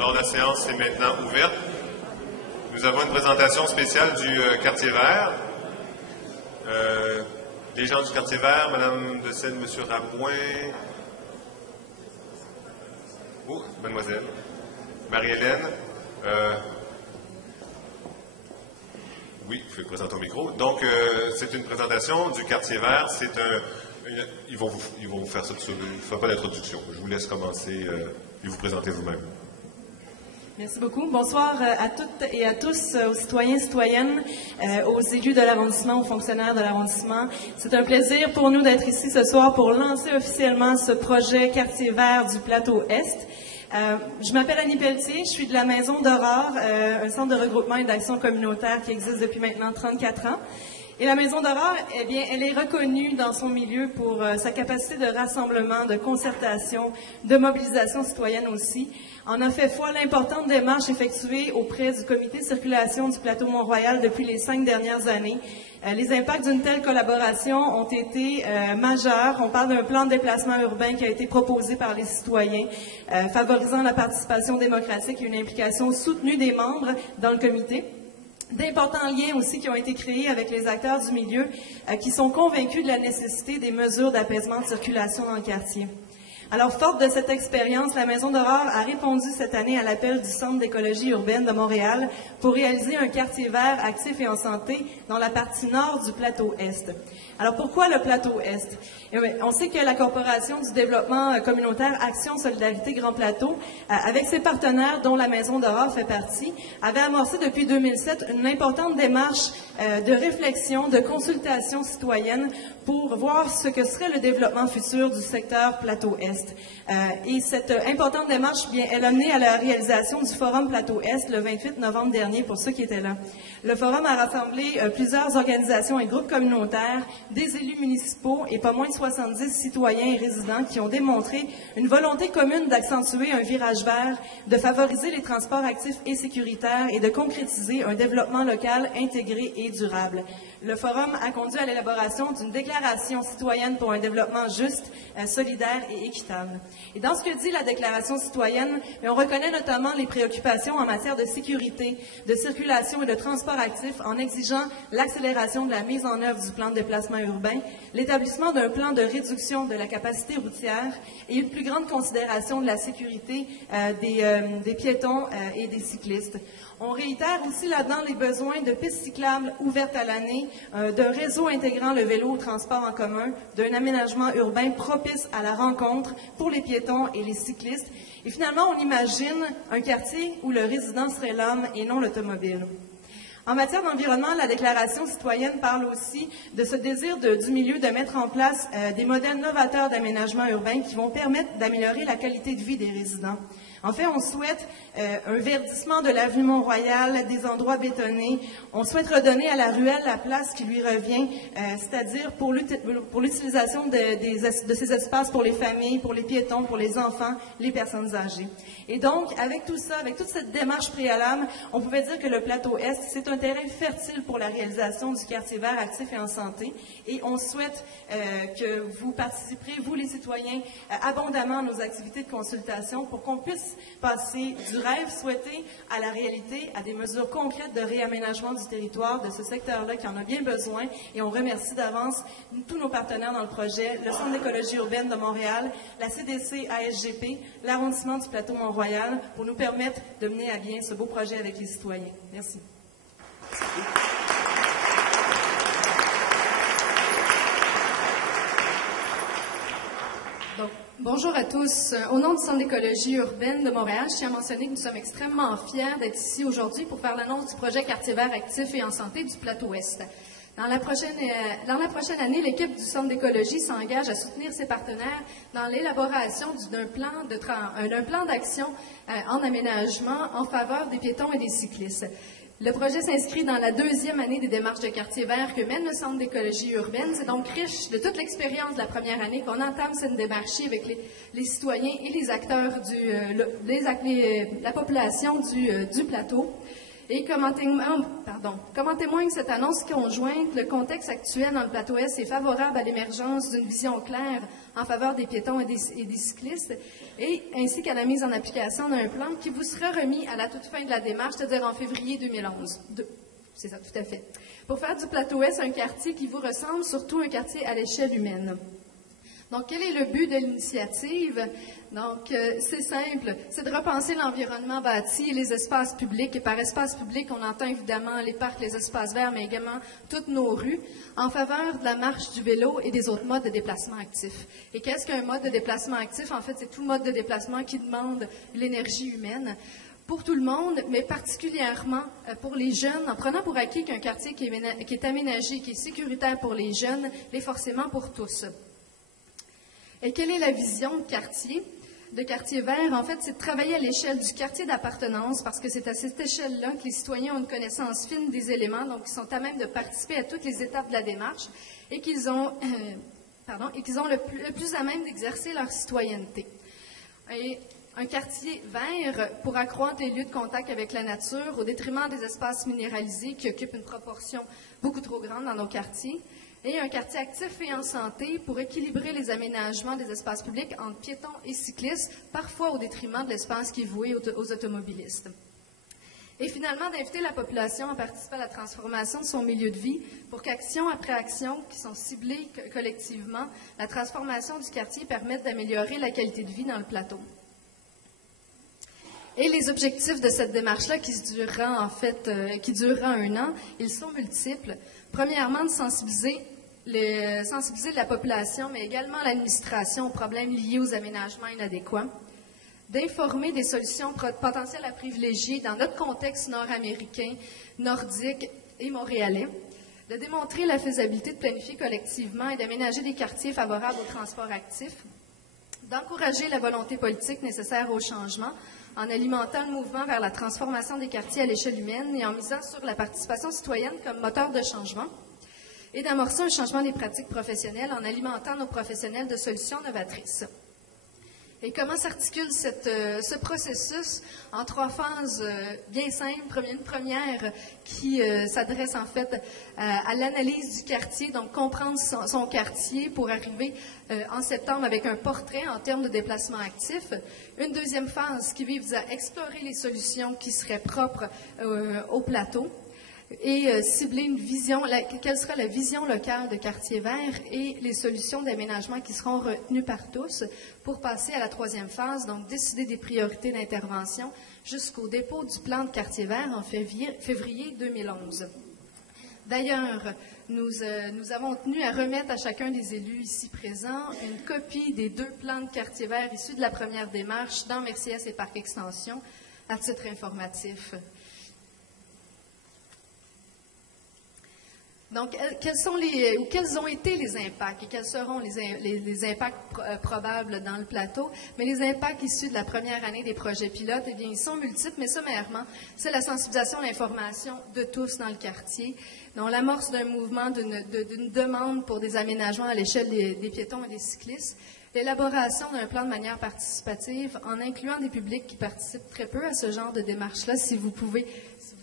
Alors, la séance est maintenant ouverte. Nous avons une présentation spéciale du quartier vert. Les gens du quartier vert, Mme de Seine, M. Rabouin, mademoiselle, Marie-Hélène. Oui, je vais présenter au micro. Donc, c'est une présentation du quartier vert. Ils vont vous faire ça tout. Je ne ferai pas d'introduction. Je vous laisse commencer et vous présenter vous-même. Merci beaucoup. Bonsoir à toutes et à tous, aux citoyens et citoyennes, aux élus de l'arrondissement, aux fonctionnaires de l'arrondissement. C'est un plaisir pour nous d'être ici ce soir pour lancer officiellement ce projet Quartier vert du Plateau-Est. Je m'appelle Annie Pelletier, je suis de la Maison d'Aurore, un centre de regroupement et d'action communautaire qui existe depuis maintenant 34 ans. Et la Maison d'Aurore, eh bien, elle est reconnue dans son milieu pour sa capacité de rassemblement, de concertation, de mobilisation citoyenne aussi. En a fait foi l'importante démarche effectuée auprès du comité circulation du plateau Mont-Royal depuis les 5 dernières années. Les impacts d'une telle collaboration ont été majeurs. On parle d'un plan de déplacement urbain qui a été proposé par les citoyens, favorisant la participation démocratique et une implication soutenue des membres dans le comité. D'importants liens aussi qui ont été créés avec les acteurs du milieu qui sont convaincus de la nécessité des mesures d'apaisement de circulation dans le quartier. Alors, forte de cette expérience, la Maison d'Aurore a répondu cette année à l'appel du Centre d'écologie urbaine de Montréal pour réaliser un quartier vert actif et en santé dans la partie nord du Plateau-Est. Alors, pourquoi le Plateau-Est? On sait que la Corporation du développement communautaire Action Solidarité Grand Plateau, avec ses partenaires dont la Maison d'Aurore fait partie, avait amorcé depuis 2007 une importante démarche de réflexion, de consultation citoyenne pour voir ce que serait le développement futur du secteur Plateau-Est. Et cette importante démarche, bien, elle a mené à la réalisation du Forum Plateau-Est le 28 novembre dernier, pour ceux qui étaient là. Le Forum a rassemblé plusieurs organisations et groupes communautaires, des élus municipaux et pas moins de 70 citoyens et résidents qui ont démontré une volonté commune d'accentuer un virage vert, de favoriser les transports actifs et sécuritaires et de concrétiser un développement local intégré et durable. Le Forum a conduit à l'élaboration d'une déclaration citoyenne pour un développement juste, solidaire et équitable. Et dans ce que dit la déclaration citoyenne, on reconnaît notamment les préoccupations en matière de sécurité, de circulation et de transport actif en exigeant l'accélération de la mise en œuvre du plan de déplacement urbain, l'établissement d'un plan de réduction de la capacité routière et une plus grande considération de la sécurité des piétons et des cyclistes. On réitère aussi là-dedans les besoins de pistes cyclables ouvertes à l'année, d'un réseau intégrant le vélo au transport en commun, d'un aménagement urbain propice à la rencontre pour les piétons et les cyclistes. Et finalement, on imagine un quartier où le résident serait l'homme et non l'automobile. En matière d'environnement, la déclaration citoyenne parle aussi de ce désir du milieu de mettre en place des modèles novateurs d'aménagement urbain qui vont permettre d'améliorer la qualité de vie des résidents. En fait, on souhaite un verdissement de l'avenue Mont-Royal, des endroits bétonnés. On souhaite redonner à la ruelle la place qui lui revient, c'est-à-dire pour l'utilisation de ces espaces pour les familles, pour les piétons, pour les enfants, les personnes âgées. Et donc, avec tout ça, avec toute cette démarche préalable, on pouvait dire que le Plateau-Est, c'est un terrain fertile pour la réalisation du quartier vert actif et en santé. Et on souhaite que vous participerez, vous les citoyens, abondamment à nos activités de consultation pour qu'on puisse passer du rêve souhaité à la réalité, à des mesures concrètes de réaménagement du territoire de ce secteur-là qui en a bien besoin. Et on remercie d'avance tous nos partenaires dans le projet, le Centre d'écologie urbaine de Montréal, la CDC ASGP, l'arrondissement du plateau Mont-Royal, pour nous permettre de mener à bien ce beau projet avec les citoyens. Merci. Bonjour à tous. Au nom du Centre d'écologie urbaine de Montréal, je tiens à mentionner que nous sommes extrêmement fiers d'être ici aujourd'hui pour faire l'annonce du projet Quartier vert actif et en santé du Plateau-Ouest. Dans la prochaine année, l'équipe du Centre d'écologie s'engage à soutenir ses partenaires dans l'élaboration d'un plan d'action en aménagement en faveur des piétons et des cyclistes. Le projet s'inscrit dans la 2e année des démarches de quartier vert que mène le Centre d'écologie urbaine. C'est donc riche de toute l'expérience de la première année qu'on entame cette démarche avec les citoyens et les acteurs, la population du plateau. Et comme en témoigne cette annonce conjointe, le contexte actuel dans le Plateau-Est est favorable à l'émergence d'une vision claire en faveur des piétons et des cyclistes. ainsi qu'à la mise en application d'un plan qui vous sera remis à la toute fin de la démarche, c'est-à-dire en février 2011. C'est ça, tout à fait. Pour faire du Plateau-Ouest un quartier qui vous ressemble, surtout un quartier à l'échelle humaine. Donc, quel est le but de l'initiative? Donc, c'est simple, c'est de repenser l'environnement bâti et les espaces publics. Et par espace public, on entend évidemment les parcs, les espaces verts, mais également toutes nos rues, en faveur de la marche, du vélo et des autres modes de déplacement actifs. Et qu'est-ce qu'un mode de déplacement actif? En fait, c'est tout mode de déplacement qui demande l'énergie humaine. Pour tout le monde, mais particulièrement pour les jeunes, en prenant pour acquis qu'un quartier qui est aménagé, qui est sécuritaire pour les jeunes, l'est forcément pour tous. Et quelle est la vision de quartier vert? En fait, c'est de travailler à l'échelle du quartier d'appartenance, parce que c'est à cette échelle-là que les citoyens ont une connaissance fine des éléments, donc ils sont à même de participer à toutes les étapes de la démarche et qu'ils ont, le plus à même d'exercer leur citoyenneté. Et un quartier vert pour accroître les lieux de contact avec la nature au détriment des espaces minéralisés qui occupent une proportion beaucoup trop grande dans nos quartiers. Et un quartier actif et en santé pour équilibrer les aménagements des espaces publics entre piétons et cyclistes, parfois au détriment de l'espace qui est voué aux automobilistes. Et finalement, d'inviter la population à participer à la transformation de son milieu de vie pour qu'action après action, qui sont ciblées collectivement, la transformation du quartier permette d'améliorer la qualité de vie dans le plateau. Et les objectifs de cette démarche-là, qui durera 1 an, ils sont multiples. Premièrement, de sensibiliser la population, mais également l'administration aux problèmes liés aux aménagements inadéquats. D'informer des solutions potentielles à privilégier dans notre contexte nord-américain, nordique et montréalais. De démontrer la faisabilité de planifier collectivement et d'aménager des quartiers favorables au transport actif. D'encourager la volonté politique nécessaire au changement en alimentant le mouvement vers la transformation des quartiers à l'échelle humaine et en misant sur la participation citoyenne comme moteur de changement, et d'amorcer un changement des pratiques professionnelles en alimentant nos professionnels de solutions novatrices. Et comment s'articule ce processus en 3 phases bien simples? Une première qui s'adresse en fait à l'analyse du quartier, donc comprendre son quartier pour arriver en septembre avec un portrait en termes de déplacement actif. Une deuxième phase qui vise à explorer les solutions qui seraient propres au plateau et cibler une vision, quelle sera la vision locale de quartier vert et les solutions d'aménagement qui seront retenues par tous pour passer à la 3e phase, donc décider des priorités d'intervention jusqu'au dépôt du plan de quartier vert en février 2011. D'ailleurs, nous avons tenu à remettre à chacun des élus ici présents une copie des 2 plans de quartier vert issus de la première démarche dans Merciès et Parc Extension à titre informatif. Donc, quels ont été les impacts et quels seront les impacts probables dans le plateau? Mais les impacts issus de la première année des projets pilotes, eh bien, ils sont multiples, mais sommairement, c'est la sensibilisation à l'information de tous dans le quartier, donc l'amorce d'un mouvement, d'une demande pour des aménagements à l'échelle des piétons et des cyclistes, l'élaboration d'un plan de manière participative en incluant des publics qui participent très peu à ce genre de démarche-là, si vous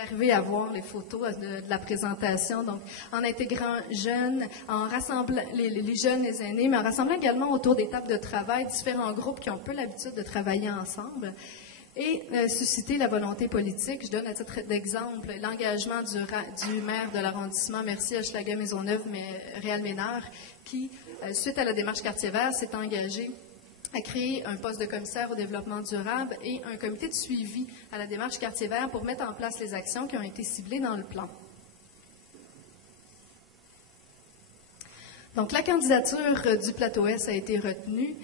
arrivez à voir les photos de la présentation, donc en intégrant jeunes, en rassemblant les jeunes, les aînés, mais en rassemblant également autour des tables de travail différents groupes qui ont peu l'habitude de travailler ensemble et susciter la volonté politique. Je donne à titre d'exemple l'engagement du maire de l'arrondissement Mercier-Hochelaga-Maisonneuve, Réal Ménard, qui, suite à la démarche Quartier Vert, s'est engagé à créer un poste de commissaire au développement durable et un comité de suivi à la démarche Quartier Vert pour mettre en place les actions qui ont été ciblées dans le plan. Donc, la candidature du Plateau-Ouest a été retenue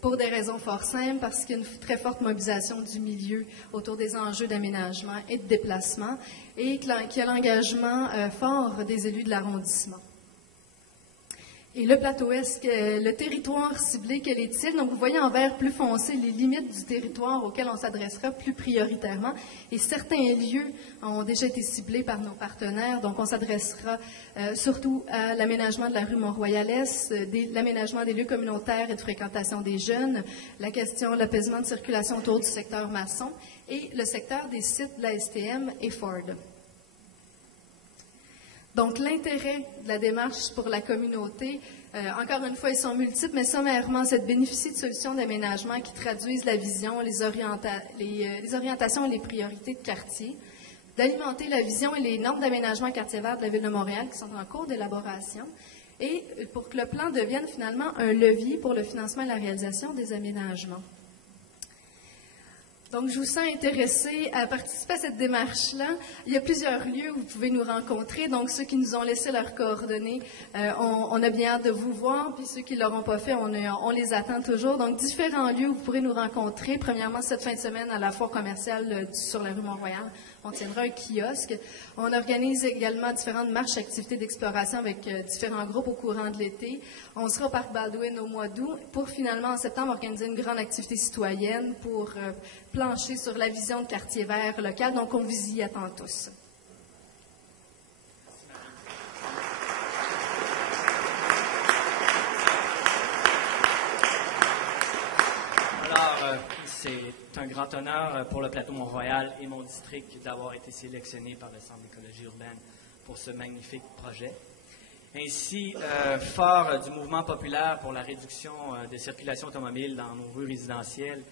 pour des raisons fort simples, parce qu'il y a une très forte mobilisation du milieu autour des enjeux d'aménagement et de déplacement et qu'il y a l'engagement fort des élus de l'arrondissement. Et le Plateau-Ouest, le territoire ciblé, quel est-il? Donc, vous voyez en vert plus foncé les limites du territoire auquel on s'adressera plus prioritairement. Et certains lieux ont déjà été ciblés par nos partenaires. Donc, on s'adressera surtout à l'aménagement de la rue Mont-Royal-Est, l'aménagement des lieux communautaires et de fréquentation des jeunes, la question de l'apaisement de circulation autour du secteur maçon et le secteur des sites de la STM et Ford. Donc, l'intérêt de la démarche pour la communauté, Encore une fois, ils sont multiples, mais sommairement, c'est de bénéficier de solutions d'aménagement qui traduisent la vision, les orientations et les priorités de quartier, d'alimenter la vision et les normes d'aménagement quartier vert de la Ville de Montréal qui sont en cours d'élaboration, et pour que le plan devienne finalement un levier pour le financement et la réalisation des aménagements. Donc, je vous sens intéressé à participer à cette démarche-là. Il y a plusieurs lieux où vous pouvez nous rencontrer. Donc, ceux qui nous ont laissé leurs coordonnées, on a bien hâte de vous voir. Puis ceux qui ne l'auront pas fait, on les attend toujours. Donc, différents lieux où vous pourrez nous rencontrer. Premièrement, cette fin de semaine, à la foire commerciale sur la rue Mont-Royal, on tiendra un kiosque. On organise également différentes marches, activités d'exploration avec différents groupes au courant de l'été. On sera au Parc Baldwin au mois d'août pour finalement, en septembre, organiser une grande activité citoyenne pour plancher sur la vision de quartier vert local. Donc, on vous y attend tous. Alors, c'est un grand honneur pour le plateau Mont-Royal et mon district d'avoir été sélectionné par le Centre d'écologie urbaine pour ce magnifique projet. Ainsi, fort du mouvement populaire pour la réduction de circulation automobile dans nos rues résidentielles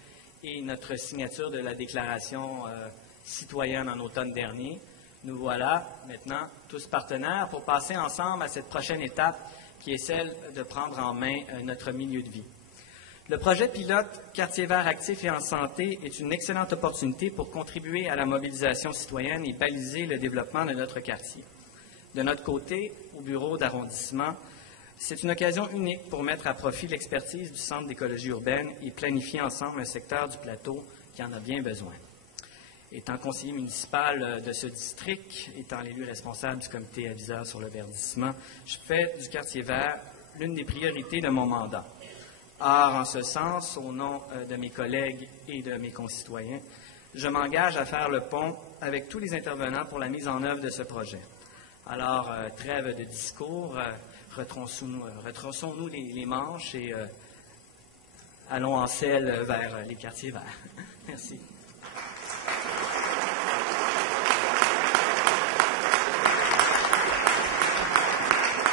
et notre signature de la déclaration citoyenne en automne dernier, nous voilà maintenant tous partenaires pour passer ensemble à cette prochaine étape qui est celle de prendre en main notre milieu de vie. Le projet pilote Quartier vert actif et en santé est une excellente opportunité pour contribuer à la mobilisation citoyenne et baliser le développement de notre quartier. De notre côté, au bureau d'arrondissement, c'est une occasion unique pour mettre à profit l'expertise du Centre d'écologie urbaine et planifier ensemble un secteur du plateau qui en a bien besoin. Étant conseiller municipal de ce district, étant l'élu responsable du comité aviseur sur le verdissement, je fais du quartier vert l'une des priorités de mon mandat. Or, en ce sens, au nom de mes collègues et de mes concitoyens, je m'engage à faire le pont avec tous les intervenants pour la mise en œuvre de ce projet. Alors, trêve de discours, retronçons-nous les manches et allons en selle vers les quartiers verts. Merci.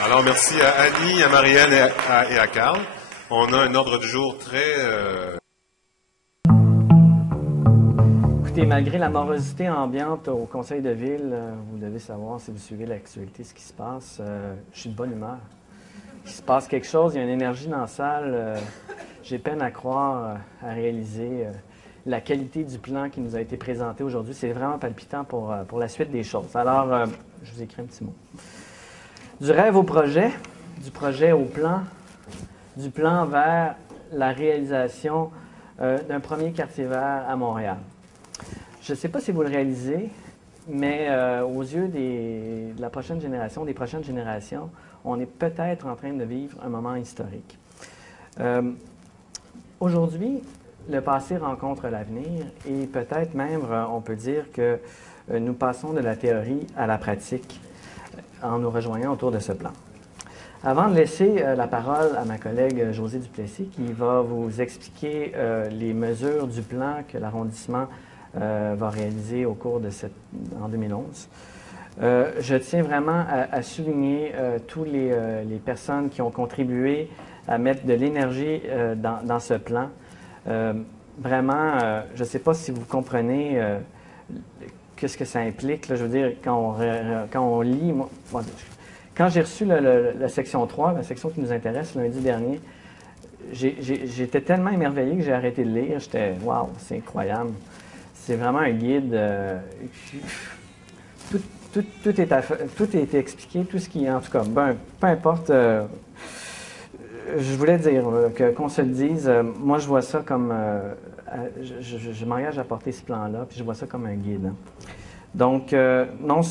Alors, merci à Annie, à Marianne et à Carl. On a un ordre du jour très... Écoutez, malgré la morosité ambiante au conseil de ville, vous devez savoir, si vous suivez l'actualité, ce qui se passe. Je suis de bonne humeur. Il se passe quelque chose, il y a une énergie dans la salle. J'ai peine à croire, à réaliser la qualité du plan qui nous a été présenté aujourd'hui. C'est vraiment palpitant pour la suite des choses. Alors, je vous écris un petit mot. Du rêve au projet, du projet au plan, du plan vers la réalisation d'un premier quartier vert à Montréal. Je ne sais pas si vous le réalisez, mais aux yeux de la prochaine génération, des prochaines générations, on est peut-être en train de vivre un moment historique. Aujourd'hui, le passé rencontre l'avenir et peut-être même, on peut dire que nous passons de la théorie à la pratique en nous rejoignant autour de ce plan. Avant de laisser la parole à ma collègue Josée Duplessis, qui va vous expliquer les mesures du plan que l'arrondissement va réaliser au cours de en 2011, je tiens vraiment à souligner toutes les personnes qui ont contribué à mettre de l'énergie dans ce plan. Vraiment, je ne sais pas si vous comprenez qu'est-ce que ça implique. Là, je veux dire, quand on lit... Quand j'ai reçu la section 3, la section qui nous intéresse, lundi dernier, j'étais tellement émerveillé que j'ai arrêté de lire. J'étais « Wow, c'est incroyable! » C'est vraiment un guide. Tout est expliqué, tout ce qui... En tout cas, peu importe. Je voulais dire qu'on se le dise. Moi, je vois ça comme... je m'engage à porter ce plan-là, puis je vois ça comme un guide. Donc, non...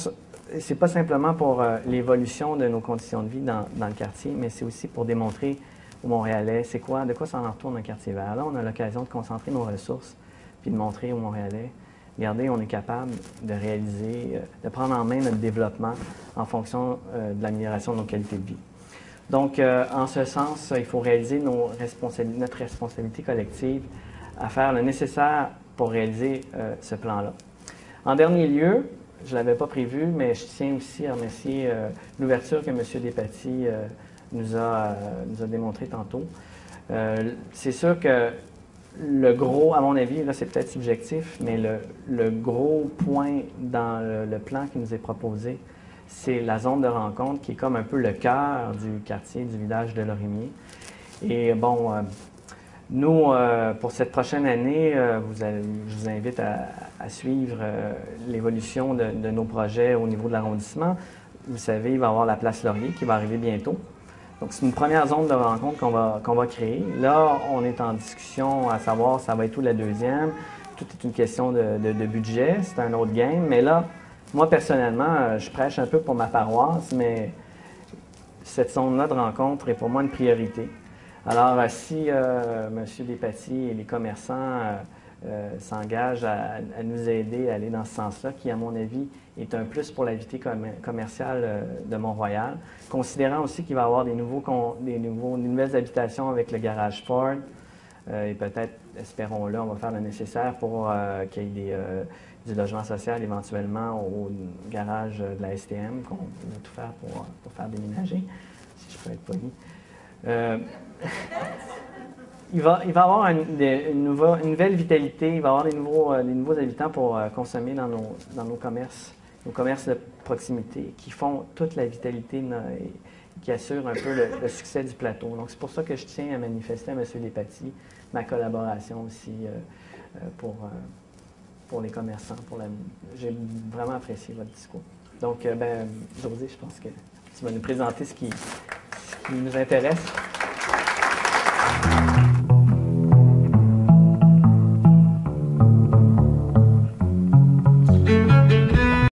C'est pas simplement pour l'évolution de nos conditions de vie dans le quartier, mais c'est aussi pour démontrer aux Montréalais de quoi ça en retourne un quartier vert. Là, on a l'occasion de concentrer nos ressources puis de montrer aux Montréalais, regardez, on est capable de réaliser, de prendre en main notre développement en fonction de l'amélioration de nos qualités de vie. Donc, en ce sens, il faut réaliser notre responsabilité collective à faire le nécessaire pour réaliser ce plan-là. En dernier lieu, je ne l'avais pas prévu, mais je tiens aussi à remercier l'ouverture que M. Despatie nous a démontré tantôt. C'est sûr que le gros, à mon avis, là c'est peut-être subjectif, mais le gros point dans le plan qui nous est proposé, c'est la zone de rencontre qui est comme un peu le cœur du quartier du village de Lorimier. Et bon, nous, pour cette prochaine année, je vous invite à suivre l'évolution de nos projets au niveau de l'arrondissement. Vous savez, il va y avoir la place Laurier qui va arriver bientôt. Donc, c'est une première zone de rencontre qu'on va créer. Là, on est en discussion à savoir ça va être où la deuxième. Tout est une question de budget, c'est un autre game. Mais là, moi, personnellement, je prêche un peu pour ma paroisse, mais cette zone-là de rencontre est pour moi une priorité. Alors, si M. Despatie et les commerçants s'engagent à nous aider à aller dans ce sens-là, qui, à mon avis, est un plus pour la vie commerciale de Mont-Royal, considérant aussi qu'il va y avoir des nouvelles habitations avec le garage Ford, et peut-être, espérons-le, on va faire le nécessaire pour qu'il y ait du logement social éventuellement au garage de la STM, qu'on va tout faire pour faire déménager, si je peux être poli. Il va y avoir une nouvelle vitalité, il va y avoir des nouveaux habitants pour consommer dans nos commerces de proximité, qui font toute la vitalité et qui assurent un peu le succès du plateau. Donc, c'est pour ça que je tiens à manifester à M. Despatie ma collaboration aussi pour les commerçants. J'ai vraiment apprécié votre discours. Donc, José, je pense que tu vas nous présenter ce qui nous intéresse.